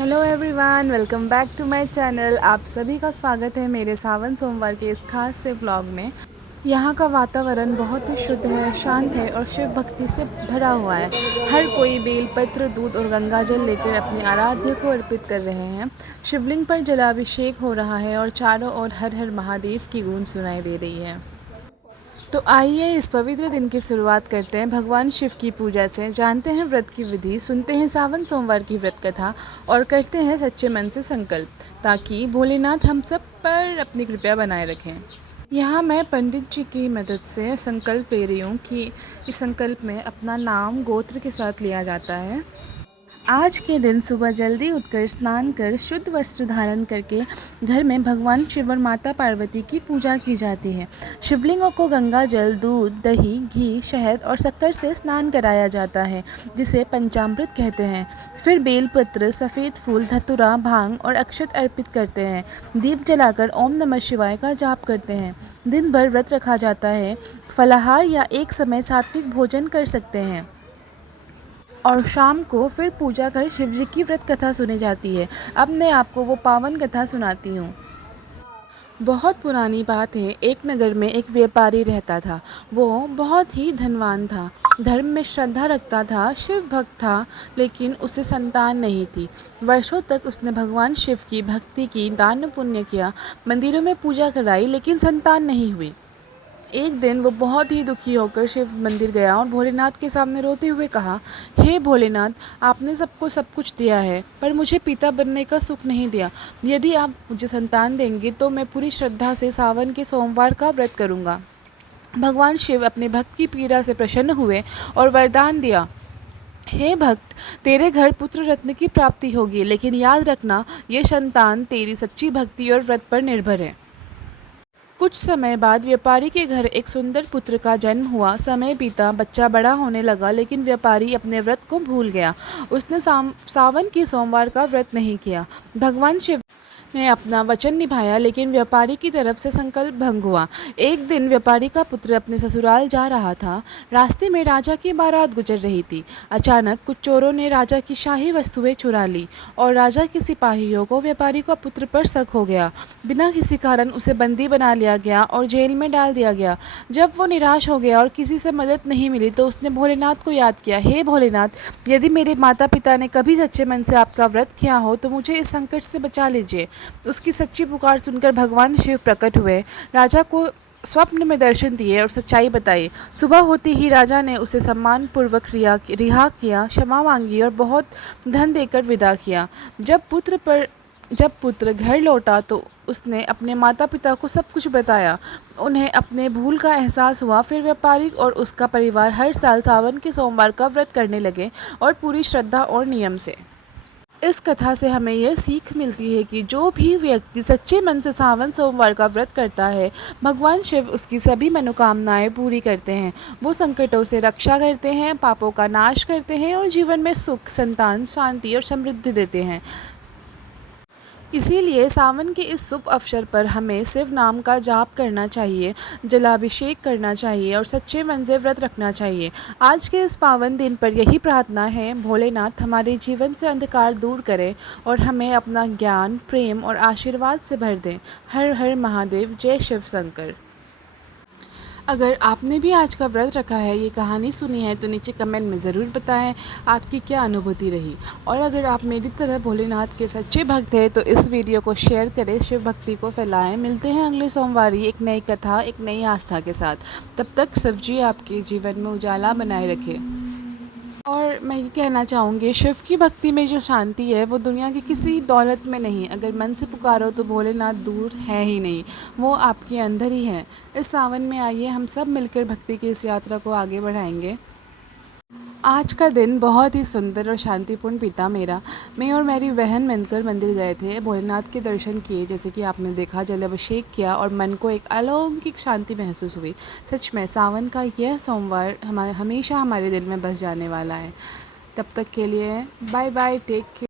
Hello everyone, welcome back to my channel. आप सभी का स्वागत है मेरे सावन सोमवार के इस खास से व्लॉग में। यहाँ का वातावरण बहुत ही शुद्ध है, शांत है और शिव भक्ति से भरा हुआ है। हर कोई बेल पत्र, दूध और गंगा जल लेकर अपने आराध्य को अर्पित कर रहे हैं। शिवलिंग पर जलाभिषेक हो रहा है और चारों ओर हर हर महादेव की गूंज सुनाई दे रही है। तो आइए इस पवित्र दिन की शुरुआत करते हैं भगवान शिव की पूजा से। जानते हैं व्रत की विधि, सुनते हैं सावन सोमवार की व्रत कथा और करते हैं सच्चे मन से संकल्प, ताकि भोलेनाथ हम सब पर अपनी कृपा बनाए रखें। यहाँ मैं पंडित जी की मदद से संकल्प ले रही हूँ कि इस संकल्प में अपना नाम गोत्र के साथ लिया जाता है। आज के दिन सुबह जल्दी उठकर स्नान कर शुद्ध वस्त्र धारण करके घर में भगवान शिव और माता पार्वती की पूजा की जाती है। शिवलिंगों को गंगा जल, दूध, दही, घी, शहद और शक्कर से स्नान कराया जाता है, जिसे पंचामृत कहते हैं। फिर बेलपत्र, सफ़ेद फूल, धतूरा, भांग और अक्षत अर्पित करते हैं। दीप जलाकर ओम नमः शिवाय का जाप करते हैं। दिन भर व्रत रखा जाता है। फलाहार या एक समय सात्विक भोजन कर सकते हैं और शाम को फिर पूजा कर शिव जी की व्रत कथा सुनी जाती है। अब मैं आपको वो पावन कथा सुनाती हूँ। बहुत पुरानी बात है, एक नगर में एक व्यापारी रहता था। वो बहुत ही धनवान था, धर्म में श्रद्धा रखता था, शिव भक्त था, लेकिन उसे संतान नहीं थी। वर्षों तक उसने भगवान शिव की भक्ति की, दान पुण्य किया, मंदिरों में पूजा कराई, लेकिन संतान नहीं हुई। एक दिन वो बहुत ही दुखी होकर शिव मंदिर गया और भोलेनाथ के सामने रोते हुए कहा, हे भोलेनाथ, आपने सबको सब कुछ दिया है, पर मुझे पिता बनने का सुख नहीं दिया। यदि आप मुझे संतान देंगे तो मैं पूरी श्रद्धा से सावन के सोमवार का व्रत करूँगा। भगवान शिव अपने भक्त की पीड़ा से प्रसन्न हुए और वरदान दिया, हे भक्त, तेरे घर पुत्र रत्न की प्राप्ति होगी, लेकिन याद रखना, ये संतान तेरी सच्ची भक्ति और व्रत पर निर्भर है। कुछ समय बाद व्यापारी के घर एक सुंदर पुत्र का जन्म हुआ। समय बीता, बच्चा बड़ा होने लगा, लेकिन व्यापारी अपने व्रत को भूल गया। उसने सावन की सोमवार का व्रत नहीं किया। भगवान शिव ने अपना वचन निभाया, लेकिन व्यापारी की तरफ से संकल्प भंग हुआ। एक दिन व्यापारी का पुत्र अपने ससुराल जा रहा था। रास्ते में राजा की बारात गुजर रही थी। अचानक कुछ चोरों ने राजा की शाही वस्तुएं चुरा ली और राजा के सिपाहियों को व्यापारी का पुत्र पर शक हो गया। बिना किसी कारण उसे बंदी बना लिया गया और जेल में डाल दिया गया। जब वो निराश हो गया और किसी से मदद नहीं मिली तो उसने भोलेनाथ को याद किया, हे भोलेनाथ, यदि मेरे माता पिता ने कभी सच्चे मन से आपका व्रत किया हो तो मुझे इस संकट से बचा लीजिए। उसकी सच्ची पुकार सुनकर भगवान शिव प्रकट हुए, राजा को स्वप्न में दर्शन दिए और सच्चाई बताई। सुबह होते ही राजा ने उसे सम्मानपूर्वक रिहा किया, क्षमा मांगी और बहुत धन देकर विदा किया। जब पुत्र घर लौटा तो उसने अपने माता पिता को सब कुछ बताया। उन्हें अपने भूल का एहसास हुआ। फिर व्यापारी और उसका परिवार हर साल सावन के सोमवार का व्रत करने लगे और पूरी श्रद्धा और नियम से। इस कथा से हमें यह सीख मिलती है कि जो भी व्यक्ति सच्चे मन से सावन सोमवार का व्रत करता है, भगवान शिव उसकी सभी मनोकामनाएं पूरी करते हैं। वो संकटों से रक्षा करते हैं, पापों का नाश करते हैं और जीवन में सुख, संतान, शांति और समृद्धि देते हैं। इसीलिए सावन के इस शुभ अवसर पर हमें शिव नाम का जाप करना चाहिए, जलाभिषेक करना चाहिए और सच्चे मन से व्रत रखना चाहिए। आज के इस पावन दिन पर यही प्रार्थना है, भोलेनाथ हमारे जीवन से अंधकार दूर करें और हमें अपना ज्ञान, प्रेम और आशीर्वाद से भर दें। हर हर महादेव, जय शिव शंकर। अगर आपने भी आज का व्रत रखा है, ये कहानी सुनी है, तो नीचे कमेंट में ज़रूर बताएं आपकी क्या अनुभूति रही। और अगर आप मेरी तरह भोलेनाथ के सच्चे भक्त हैं तो इस वीडियो को शेयर करें, शिव भक्ति को फैलाएं। मिलते हैं अगले सोमवार एक नई कथा, एक नई आस्था के साथ। तब तक शिव जी आपके जीवन में उजाला बनाए रखें। और मैं ये कहना चाहूँगी, शिव की भक्ति में जो शांति है वो दुनिया की किसी दौलत में नहीं। अगर मन से पुकारो तो भोलेनाथ दूर है ही नहीं, वो आपके अंदर ही है। इस सावन में आइए हम सब मिलकर भक्ति की इस यात्रा को आगे बढ़ाएंगे। आज का दिन बहुत ही सुंदर और शांतिपूर्ण बीता मेरा। मैं और मेरी बहन मिलकर मंदिर गए थे, भोलेनाथ के दर्शन किए, जैसे कि आपने देखा, जलाभिषेक किया और मन को एक अलौकिक शांति महसूस हुई। सच में सावन का यह सोमवार हमेशा हमारे दिल में बस जाने वाला है। तब तक के लिए बाय बाय, टेक केयर।